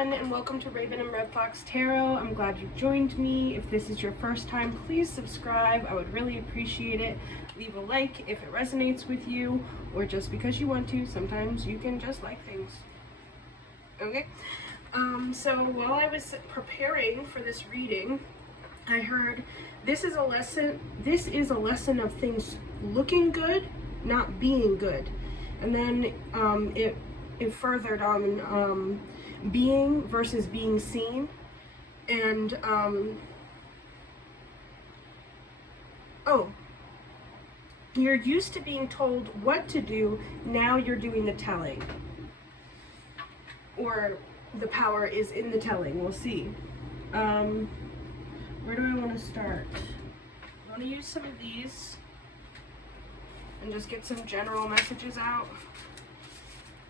everyone, and welcome to Raven and Red Fox Tarot. I'm glad you joined me. If this is your first time, please subscribe. I would really appreciate it. Leave a like if it resonates with you, or just because you want to. Sometimes you can just like things. Okay? So while I was preparing for this reading, I heard this is a lesson of things looking good, not being good. And then it furthered on being versus being seen. And you're used to being told what to do, now you're doing the telling. Or the power is in the telling, we'll see. Where do I want to start? I want to use some of these and just get some general messages out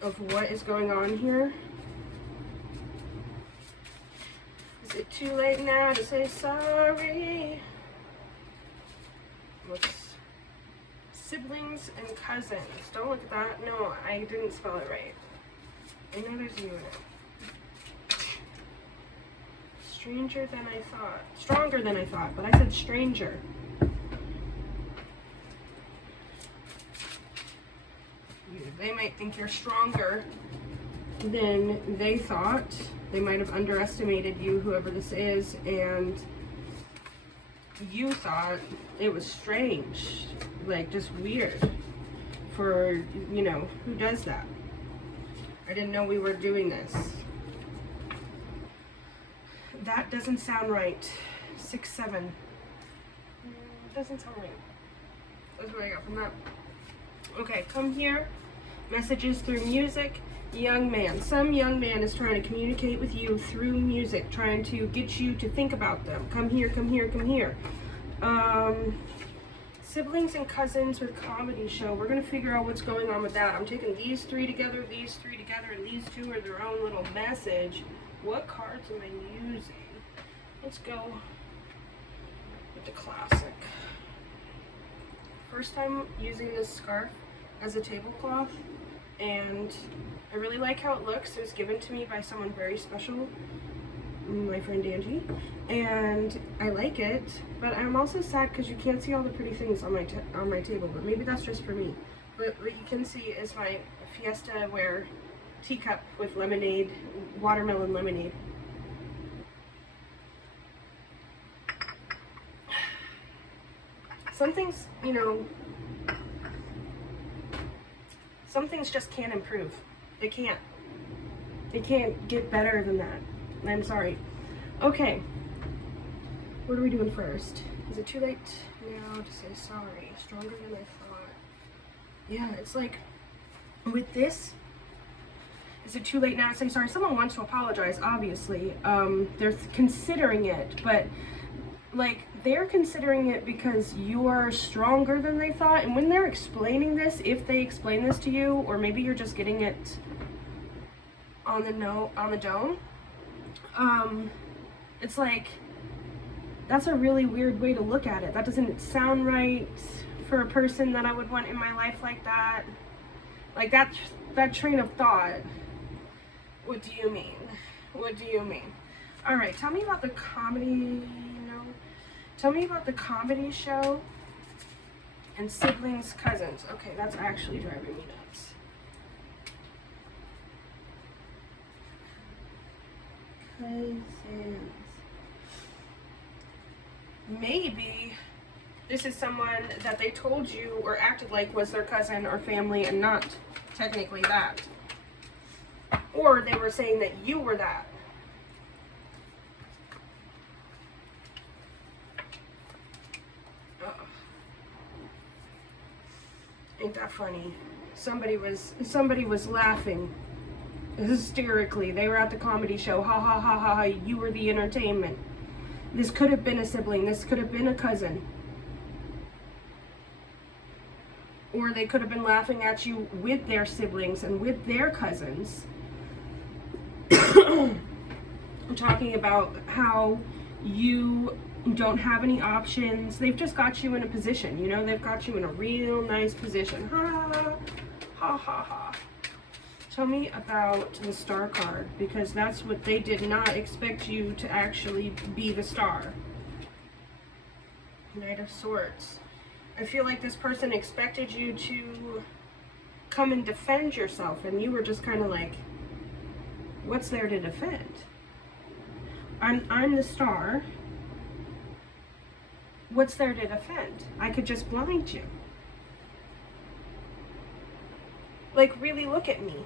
of what is going on here. Is it too late now to say sorry? What's siblings and cousins? Don't look at that. No, I didn't spell it right. I know there's you in it. Stranger than I thought. Stronger than I thought, but I said stranger. They might think you're stronger than they thought. They might have underestimated you, whoever this is, and you thought it was strange, like just weird for, you know, who does that? I didn't know we were doing this. That doesn't sound right. 6-7. Doesn't sound right. That's what I got from that. Okay, come here. Messages through music. Young man. Some young man is trying to communicate with you through music, trying to get you to think about them. Come here, come here, come here. Siblings and cousins with comedy show. We're going to figure out what's going on with that. I'm taking these three together, and these two are their own little message. What cards am I using? Let's go with the classic. First time using this scarf as a tablecloth, and I really like how it looks. It was given to me by someone very special, my friend Angie, and I like it, but I'm also sad because you can't see all the pretty things on my table, but maybe that's just for me. But what you can see is my Fiesta Ware teacup with lemonade, watermelon lemonade. Some things, you know, some things just can't improve. They can't. They can't get better than that. I'm sorry. Okay. What are we doing first? Is it too late now to say sorry? Stronger than I thought. Yeah, it's like with this, is it too late now to say sorry? Someone wants to apologize, obviously. They're considering it, but like they're considering it because you're stronger than they thought. And when they're explaining this, if they explain this to you, or maybe you're just getting it on the dome, it's like that's a really weird way to look at it. That doesn't sound right for a person that I would want in my life like that. Like that train of thought. What do you mean? What do you mean? All right, tell me about the comedy. Tell me about the comedy show and siblings, cousins. Okay, that's actually driving me nuts. Cousins. Maybe this is someone that they told you or acted like was their cousin or family and not technically that. Or they were saying that you were that. Ain't that funny? Somebody was laughing hysterically. They were at the comedy show. Ha ha ha ha ha. You were the entertainment. This could have been a sibling. This could have been a cousin. Or they could have been laughing at you with their siblings and with their cousins. I'm talking about how you don't have any options. They've just got you in a position, you know, they've got you in a real nice position. Ha ha ha ha. Tell me about the star card, because that's what they did not expect you to actually be, the star. Knight of Swords. I feel like this person expected you to come and defend yourself, and you were just kind of like, what's there to defend? I'm the star. What's there to defend? I could just blind you. Like, really look at me.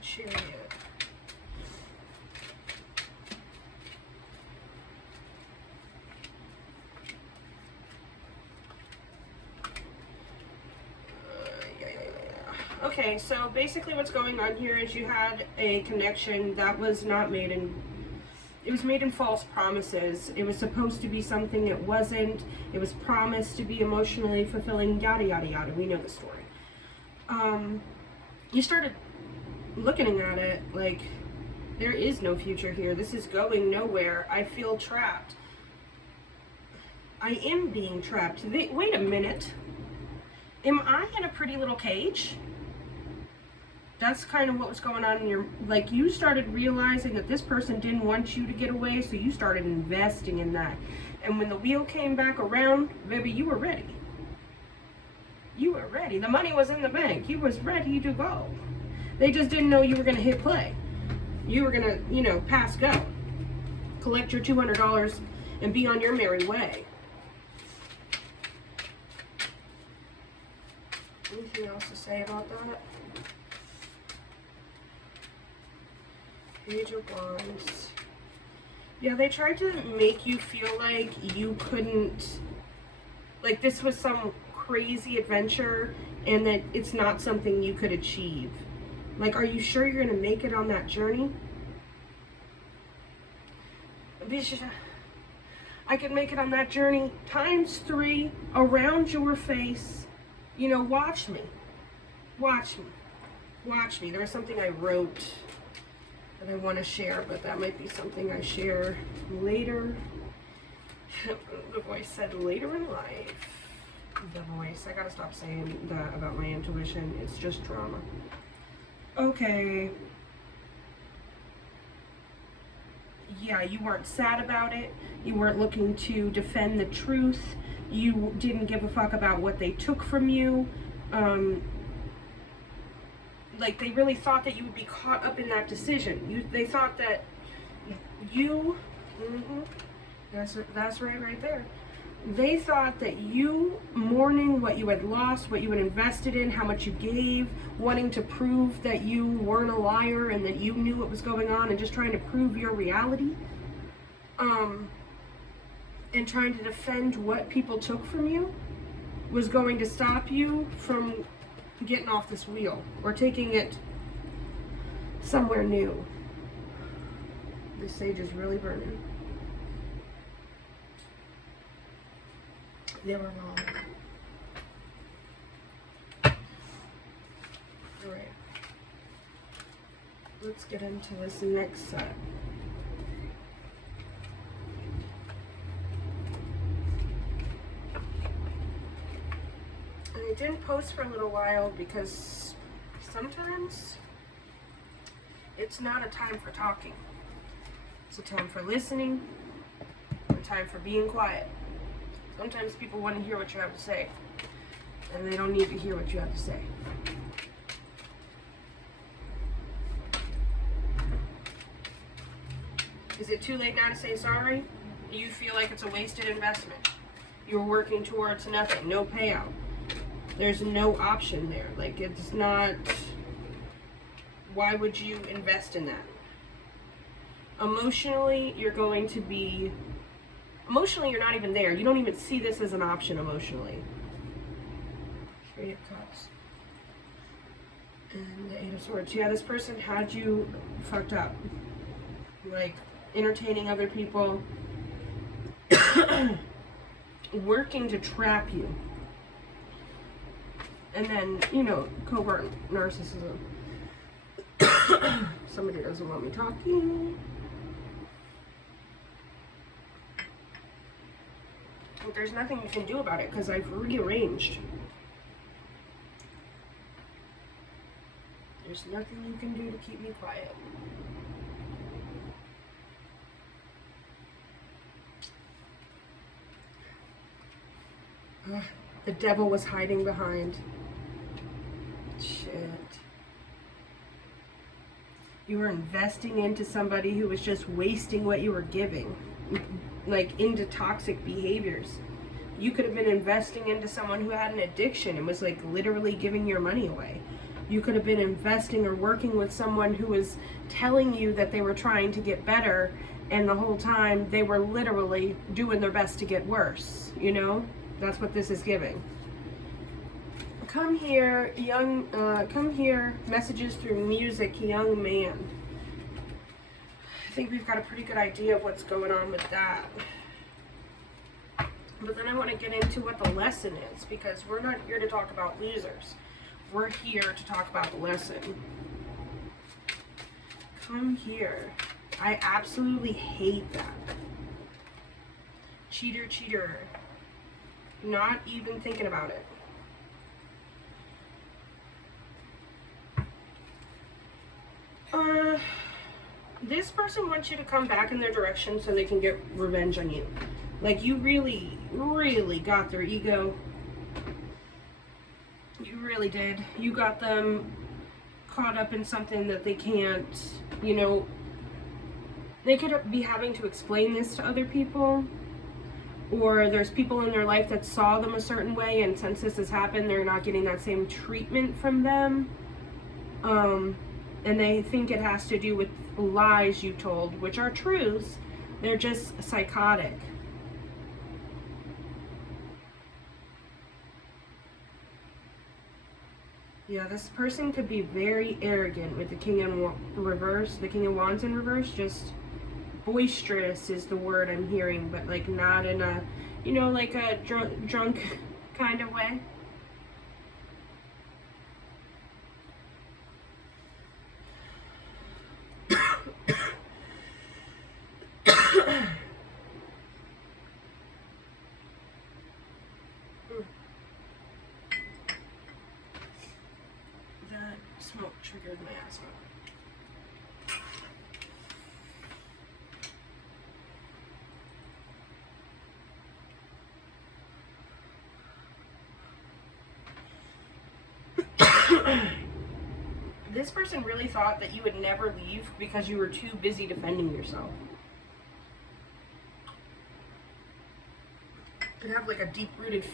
Chariot. Okay, so basically what's going on here is you had a connection that was not made in, it was made in false promises. It was supposed to be something it wasn't. It was promised to be emotionally fulfilling, yada, yada, yada. We know the story. You started looking at it like, there is no future here. This is going nowhere. I feel trapped. I am being trapped. Wait a minute. Am I in a pretty little cage? That's kind of what was going on in your, like, you started realizing that this person didn't want you to get away, so you started investing in that. And when the wheel came back around, baby, you were ready. You were ready. The money was in the bank. You was ready to go. They just didn't know you were going to hit play. You were going to, you know, pass go. Collect your $200 and be on your merry way. Anything else to say about that? Page of Wands. Yeah, they tried to make you feel like you couldn't, like this was some crazy adventure and that it's not something you could achieve. Like, are you sure you're going to make it on that journey? I could make it on that journey ×3 around your face. You know, watch me. Watch me. Watch me. There was something I wrote that I want to share, but that might be something I share later. The voice said later in life. The voice. I gotta stop saying that about my intuition. It's just drama. Okay. Yeah, you weren't sad about it. You weren't looking to defend the truth. You didn't give a fuck about what they took from you. Like, they really thought that you would be caught up in that decision. They thought that you, that's right there. They thought that you mourning what you had lost, what you had invested in, how much you gave, wanting to prove that you weren't a liar and that you knew what was going on and just trying to prove your reality, and trying to defend what people took from you was going to stop you from getting off this wheel or taking it somewhere new. This sage is really burning. They were wrong. Alright. Let's get into this next set. And I didn't post for a little while because sometimes it's not a time for talking. It's a time for listening, a time for being quiet. Sometimes people want to hear what you have to say, and they don't need to hear what you have to say. Is it too late now to say sorry? You feel like it's a wasted investment. You're working towards nothing, no payout. There's no option there. Like, it's not, why would you invest in that? Emotionally, you're going to be, emotionally, you're not even there. You don't even see this as an option emotionally. Three of Cups. And the Eight of Swords. Yeah, this person had you fucked up. Like, entertaining other people. Working to trap you. And then, you know, covert narcissism. Somebody doesn't want me talking. There's nothing you can do about it because I've rearranged. There's nothing you can do to keep me quiet. The devil was hiding behind. Shit. You were investing into somebody who was just wasting what you were giving. Like, into toxic behaviors. You could have been investing into someone who had an addiction and was like literally giving your money away. You could have been investing or working with someone who was telling you that they were trying to get better, and the whole time they were literally doing their best to get worse, you know? That's what this is giving. Come here, come here, messages through music, young man. I think we've got a pretty good idea of what's going on with that. But then I want to get into what the lesson is, because we're not here to talk about losers. We're here to talk about the lesson. Come here. I absolutely hate that. Cheater, cheater. Not even thinking about it. This person wants you to come back in their direction so they can get revenge on you. Like, you really, really got their ego. You really did. You got them caught up in something that they can't, you know, they could be having to explain this to other people. Or there's people in their life that saw them a certain way, and since this has happened, they're not getting that same treatment from them. And they think it has to do with lies you told, which are truths. They're just psychotic. Yeah, this person could be very arrogant with the King in reverse, the King of Wands in reverse. Just boisterous is the word I'm hearing, but like not in a, you know, like a drunk kind of way. That smoke triggered my asthma. This person really thought that you would never leave because you were too busy defending yourself. Could have like a deep-rooted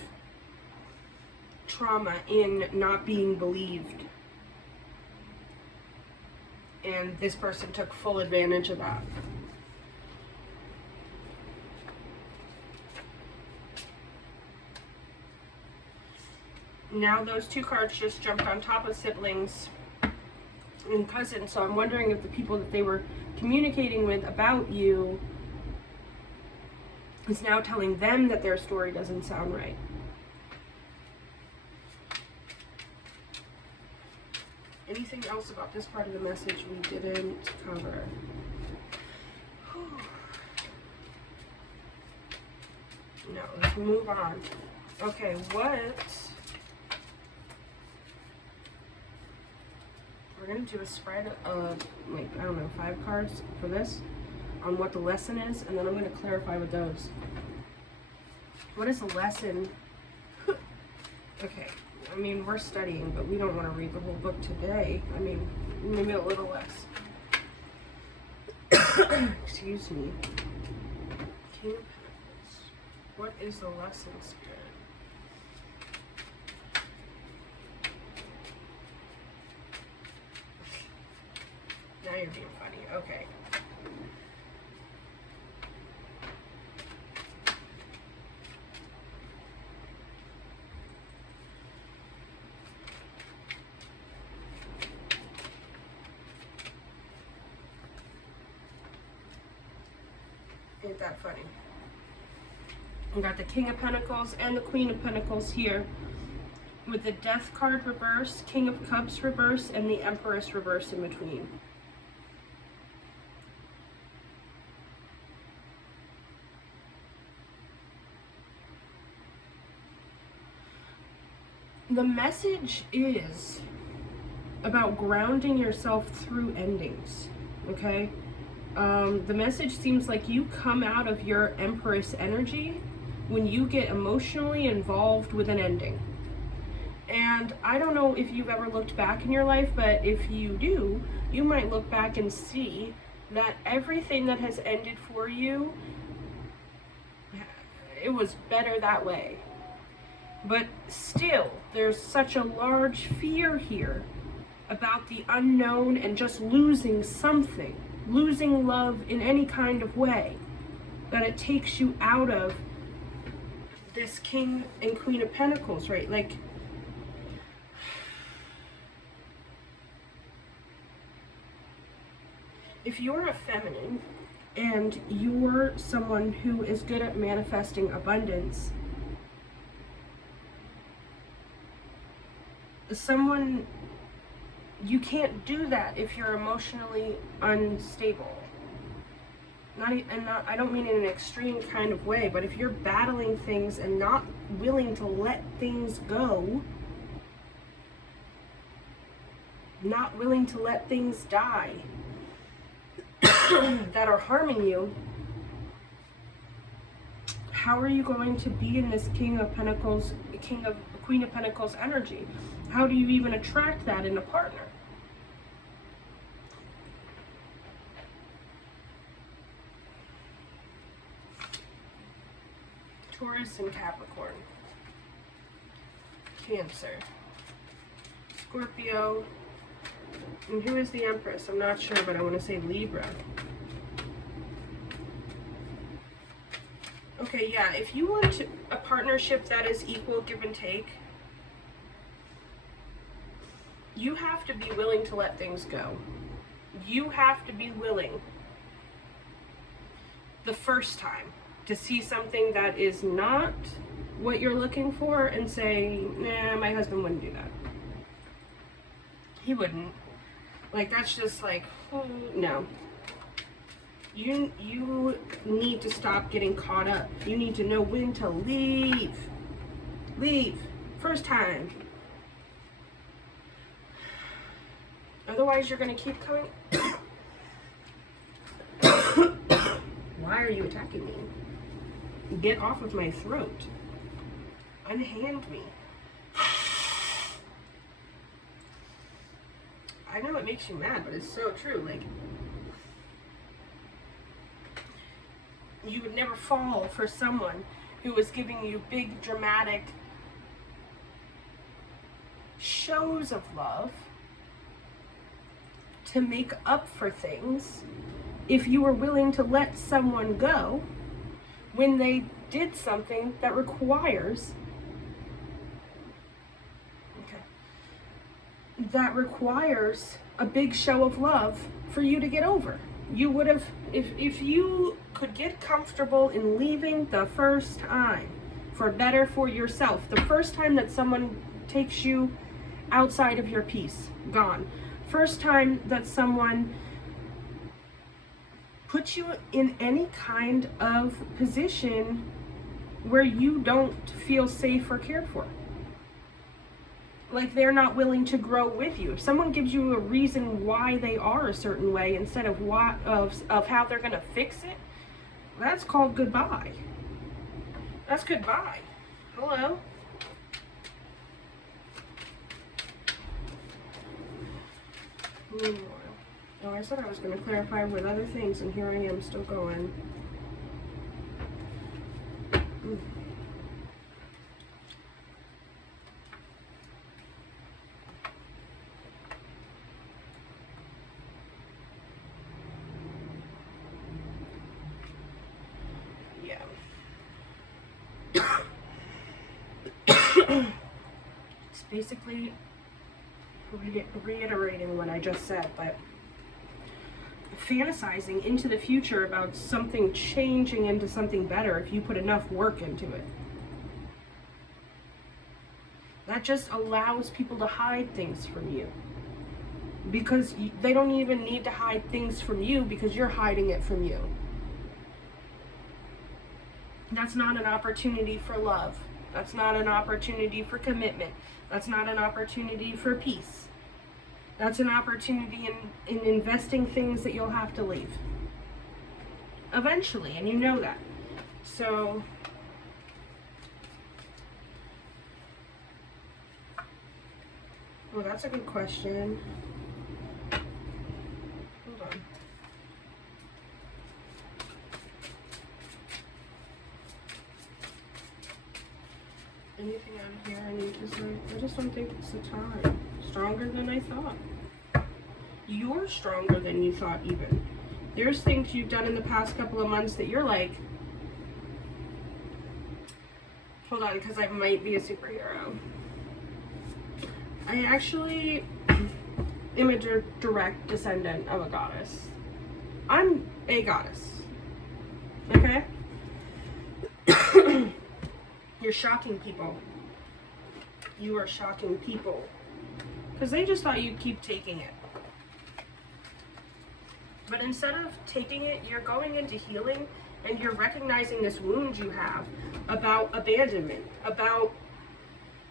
trauma in not being believed. And this person took full advantage of that. Now those two cards just jumped on top of siblings and cousins, so I'm wondering if the people that they were communicating with about you is now telling them that their story doesn't sound right. Anything else about this part of the message we didn't cover? No, let's move on. Okay, what? We're going to do a spread of, like, I don't know, 5 cards for this on what the lesson is, and then I'm going to clarify with those. What is the lesson? Okay, I mean, we're studying, but we don't want to read the whole book today. I mean, maybe a little less. Excuse me. King of Pentacles. What is the lesson, Spirit? Now you're being funny. Okay. Ain't that funny? We got the King of Pentacles and the Queen of Pentacles here, with the Death card reverse, King of Cups reverse, and the Empress reverse in between. The message is about grounding yourself through endings, okay? The message seems like you come out of your Empress energy when you get emotionally involved with an ending. And I don't know if you've ever looked back in your life, but if you do, you might look back and see that everything that has ended for you, it was better that way. But still, there's such a large fear here about the unknown and just losing something, losing love in any kind of way, that it takes you out of this King and Queen of Pentacles, right? Like, if you're a feminine and you're someone who is good at manifesting abundance, you can't do that if you're emotionally unstable. I don't mean in an extreme kind of way, but if you're battling things and not willing to let things go, not willing to let things die that are harming you, how are you going to be in this Queen of Pentacles energy? How do you even attract that in a partner? Taurus and Capricorn, Cancer, Scorpio, and who is the Empress? I'm not sure, but I want to say Libra. Okay, yeah, if you want a partnership that is equal give and take, you have to be willing to let things go. You have to be willing the first time to see something that is not what you're looking for and say, nah, my husband wouldn't do that. He wouldn't. Like, that's just like, no. You need to stop getting caught up. You need to know when to leave. Leave. First time. Otherwise, you're going to keep coming. Why are you attacking me? Get off of my throat. Unhand me. I know it makes you mad, but it's so true. Like, you would never fall for someone who was giving you big, dramatic shows of love to make up for things if you were willing to let someone go when they did something that requires a big show of love for you to get over. You would have, if you could get comfortable in leaving the first time for better for yourself, the first time that someone takes you outside of your peace, gone. First time that someone puts you in any kind of position where you don't feel safe or cared for. Like, they're not willing to grow with you. If someone gives you a reason why they are a certain way instead of how they're going to fix it, that's called goodbye. That's goodbye. Hello? Oh, I said I was going to clarify with other things, and here I am still going. It's basically reiterating what I just said, but fantasizing into the future about something changing into something better if you put enough work into it. That just allows people to hide things from you. Because they don't even need to hide things from you because you're hiding it from you. That's not an opportunity for love. That's not an opportunity for commitment. That's not an opportunity for peace. That's an opportunity in investing things that you'll have to leave eventually, and you know that. So well, that's a good question. Hold on. Anything out here I need to say? I just don't think it's the time. Stronger than I thought. You're stronger than you thought even. There's things you've done in the past couple of months that you're like, hold on, because I might be a superhero. I actually am a direct descendant of a goddess. I'm a goddess. Okay? You're shocking people. You are shocking people. Because they just thought you'd keep taking it. But instead of taking it, you're going into healing and you're recognizing this wound you have about abandonment, about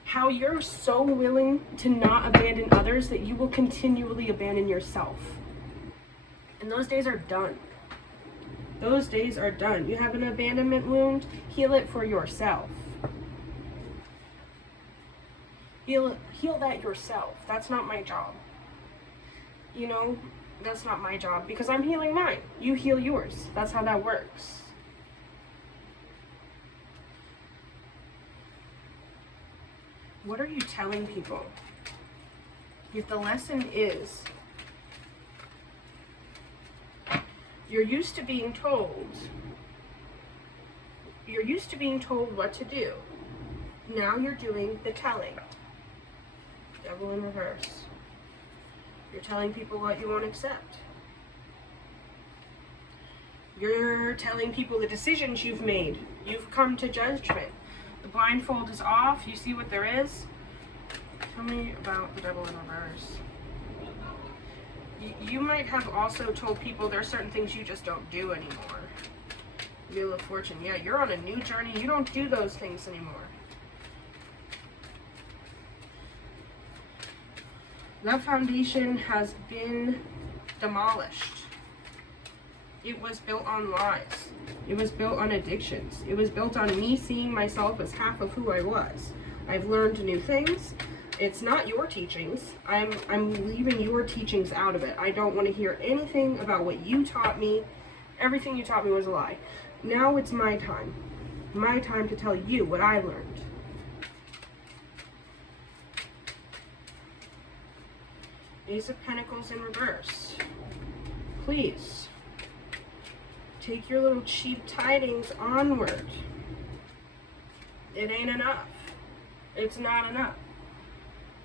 how you're so willing to not abandon others that you will continually abandon yourself. And those days are done. Those days are done. You have an abandonment wound, heal it for yourself. Heal that yourself. That's not my job. You know, that's not my job because I'm healing mine. You heal yours. That's how that works. What are you telling people? If the lesson is you're used to being told what to do. Now you're doing the telling. Devil in reverse. You're telling people what you won't accept. You're telling people the decisions you've made. You've come to judgment. The blindfold is off. You see what there is. Tell me about the devil in reverse. You might have also told people there are certain things you just don't do anymore. Wheel of Fortune. Yeah, you're on a new journey. You don't do those things anymore. That foundation has been demolished. It was built on lies. It was built on addictions. It was built on me seeing myself as half of who I was. I've learned new things. It's not your teachings. I'm leaving your teachings out of it. I don't want to hear anything about what you taught me. Everything you taught me was a lie. Now it's my time. My time to tell you what I learned. Ace of Pentacles in reverse. Please take your little cheap tidings onward. It ain't enough. It's not enough.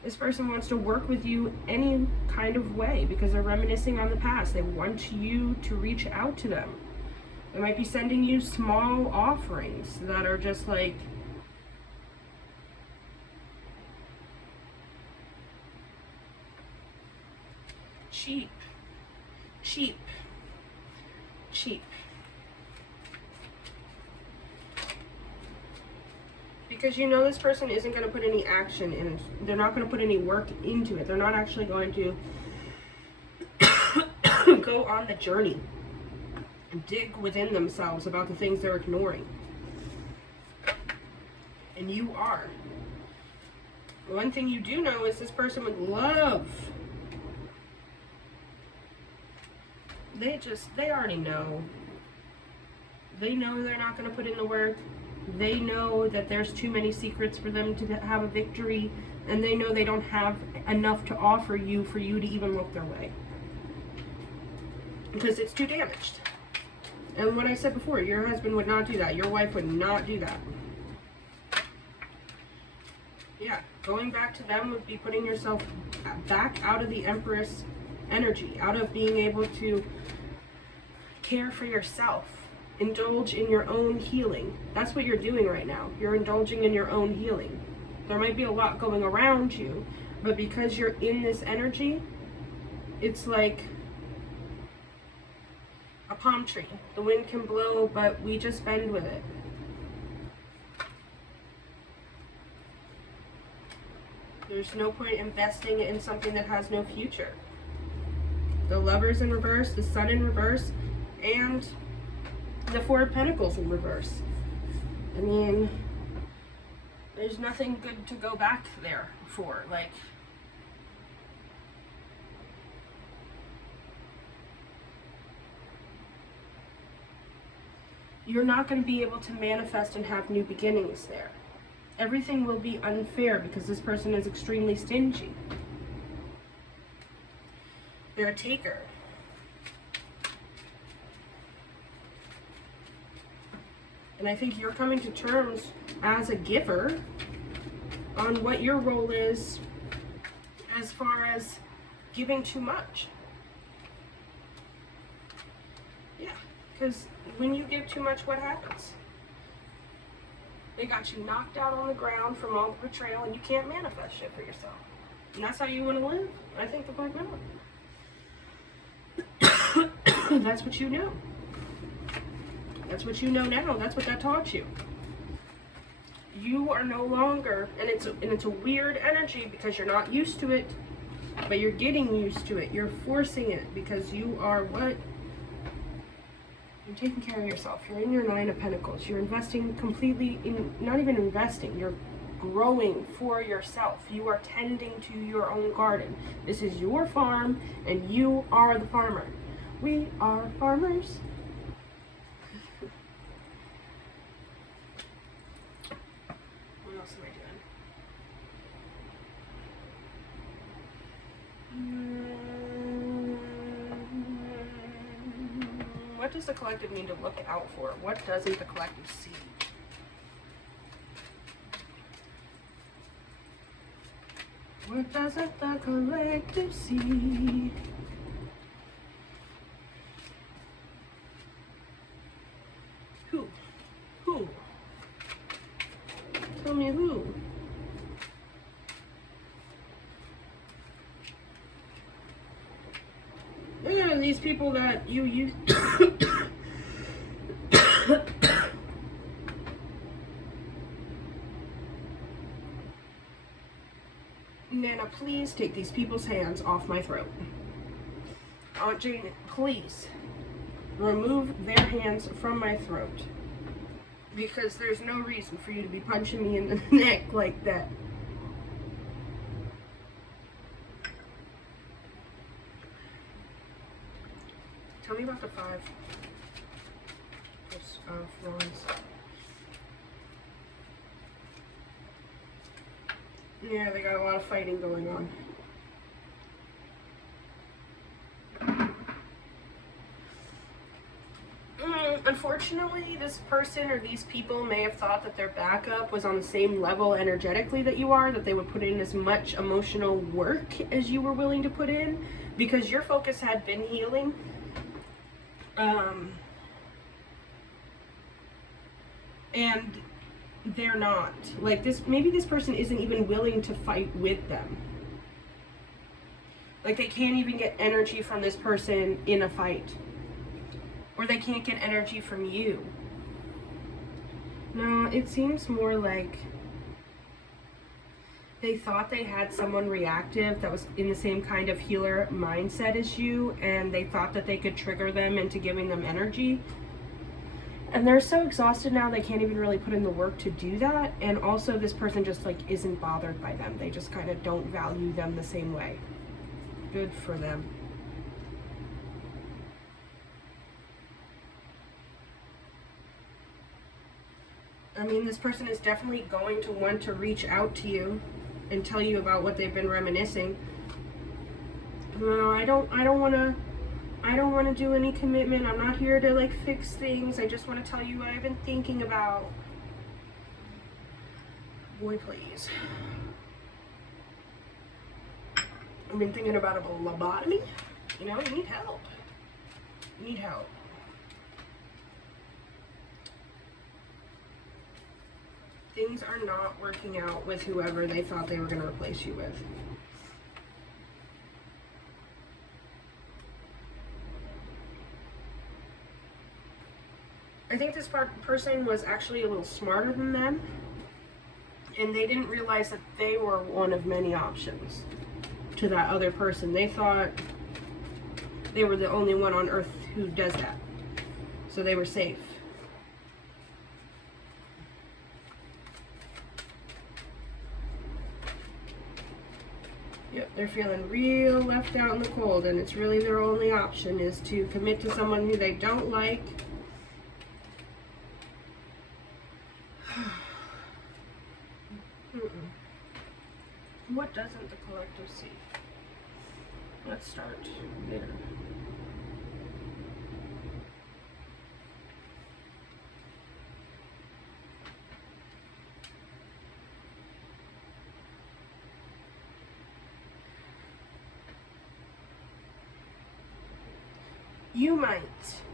This person wants to work with you any kind of way because they're reminiscing on the past. They want you to reach out to them. They might be sending you small offerings that are just like, cheap, cheap, cheap. Because you know this person isn't going to put any action in it. They're not going to put any work into it. They're not actually going to go on the journey and dig within themselves about the things they're ignoring. And you are. One thing you do know is this person would love. They already know. They know they're not going to put in the work. They know that there's too many secrets for them to have a victory, and they know they don't have enough to offer you for you to even look their way. Because it's too damaged. And what I said before, your husband would not do that. Your wife would not do that. Yeah, going back to them would be putting yourself back out of the Empress energy, out of being able to care for yourself. Indulge in your own healing. That's what you're doing right now. You're indulging in your own healing. There might be a lot going around you, but because you're in this energy, it's like a palm tree. The wind can blow, but we just bend with it. There's no point investing in something that has no future. The Lovers in reverse, the Sun in reverse, and the Four of Pentacles in reverse. I mean, there's nothing good to go back there for. Like, you're not going to be able to manifest and have new beginnings there. Everything will be unfair because this person is extremely stingy. They're a taker. And I think you're coming to terms as a giver on what your role is as far as giving too much. Yeah, because when you give too much, what happens? They got you knocked out on the ground from all the betrayal, and you can't manifest shit for yourself. And that's how you want to live? I think the fuck not. That's what you know. That's what you know now. That's what that taught you. You are no longer, and it's a weird energy because you're not used to it, but you're getting used to it. You're forcing it because you are what? You're taking care of yourself. You're in your Nine of Pentacles. You're investing completely in, not even investing, you're growing for yourself. You are tending to your own garden. This is your farm, and you are the farmer. We are farmers. What else am I doing? What does the collective need to look out for? What doesn't the collective see? What doesn't the collective see? Who? Who? Tell me who? Yeah, these people that you use. Nana, please take these people's hands off my throat. Aunt Jane, please remove their hands from my throat. Because there's no reason for you to be punching me in the neck like that. Tell me about the Five of Wands. Yeah, they got a lot of fighting going on. Unfortunately, this person or these people may have thought that their backup was on the same level energetically that you are, that they would put in as much emotional work as you were willing to put in, because your focus had been healing. And they're not. Like, this, maybe this person isn't even willing to fight with them. Like, they can't even get energy from this person in a fight. Or they can't get energy from you. No, it seems more like they thought they had someone reactive that was in the same kind of healer mindset as you, and they thought that they could trigger them into giving them energy. And they're so exhausted now they can't even really put in the work to do that. And also this person just like isn't bothered by them. They just kind of don't value them the same way. Good for them. I mean, this person is definitely going to want to reach out to you and tell you about what they've been reminiscing. No, I don't want to do any commitment. I'm not here to like fix things. I just want to tell you what I've been thinking about. Boy, please. I've been thinking about a lobotomy. You know, you need help. You need help. Things are not working out with whoever they thought they were going to replace you with. I think this person was actually a little smarter than them. And they didn't realize that they were one of many options to that other person. They thought they were the only one on earth who does that. So they were safe. Yep, they're feeling real left out in the cold, and it's really their only option is to commit to someone who they don't like. What doesn't the collective see? Let's start there. You might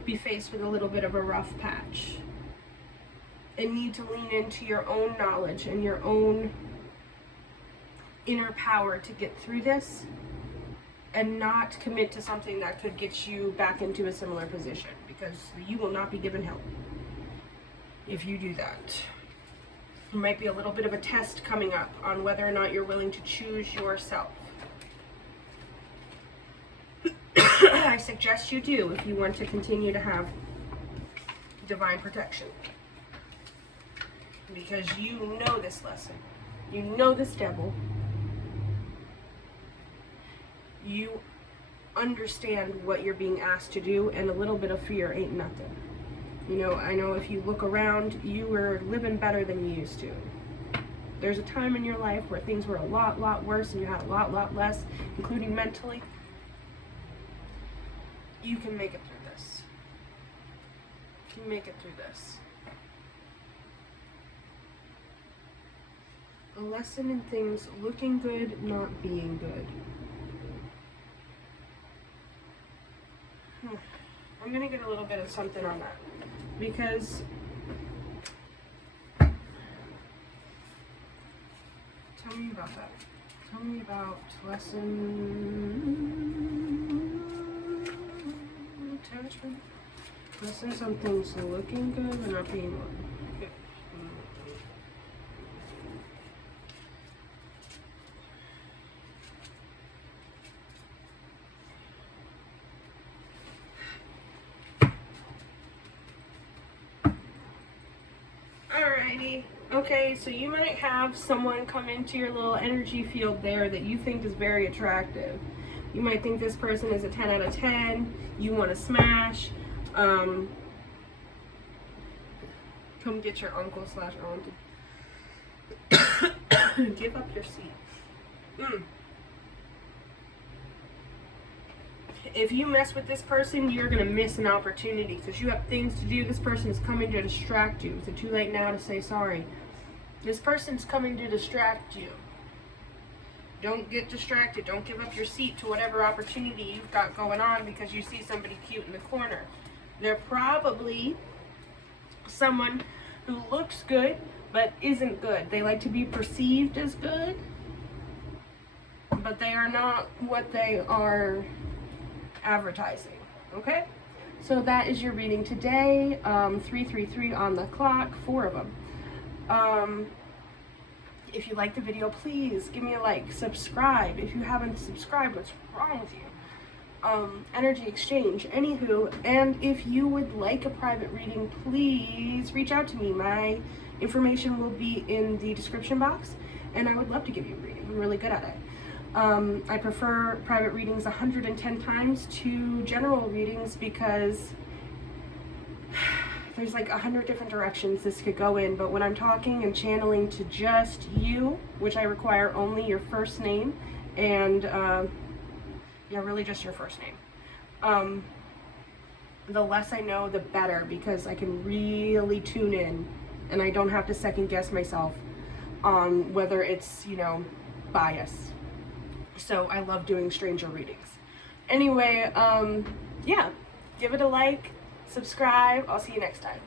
be faced with a little bit of a rough patch and need to lean into your own knowledge and your own inner power to get through this, and not commit to something that could get you back into a similar position, because you will not be given help if you do that. There might be a little bit of a test coming up on whether or not you're willing to choose yourself. I suggest you do if you want to continue to have divine protection, because you know this lesson. You know this devil. You understand what you're being asked to do, and a little bit of fear ain't nothing. You know, I know if you look around, you were living better than you used to. There's a time in your life where things were a lot worse and you had a lot less, including mentally. You can make it through this. You can make it through this. A lesson in things looking good, not being good. I'm gonna get a little bit of something on that, because tell me about that. Tell me about lesson attachment. Lesson some things looking good and not being good. Okay, so you might have someone come into your little energy field there that you think is very attractive. You might think this person is a 10 out of 10. You want to smash. Come get your uncle / auntie. Give up your seat. If you mess with this person, you're going to miss an opportunity because you have things to do. This person is coming to distract you. Is it too late now to say sorry? This person's coming to distract you. Don't get distracted. Don't give up your seat to whatever opportunity you've got going on because you see somebody cute in the corner. They're probably someone who looks good but isn't good. They like to be perceived as good, but they are not what they are advertising. Okay, so that is your reading today. 333 on the clock, 4 of them. If you like the video, please give me a like, subscribe if you haven't subscribed. What's wrong with you? Energy exchange, anywho. And if you would like a private reading, please reach out to me. My information will be in the description box, and I would love to give you a reading. I'm really good at it. I prefer private readings 110 times to general readings because there's like 100 different directions this could go in, but when I'm talking and channeling to just you, which I require only your first name and yeah, really just your first name, the less I know, the better, because I can really tune in and I don't have to second guess myself on whether it's, you know, bias. So I love doing stranger readings. Anyway, yeah, give it a like, subscribe. I'll see you next time.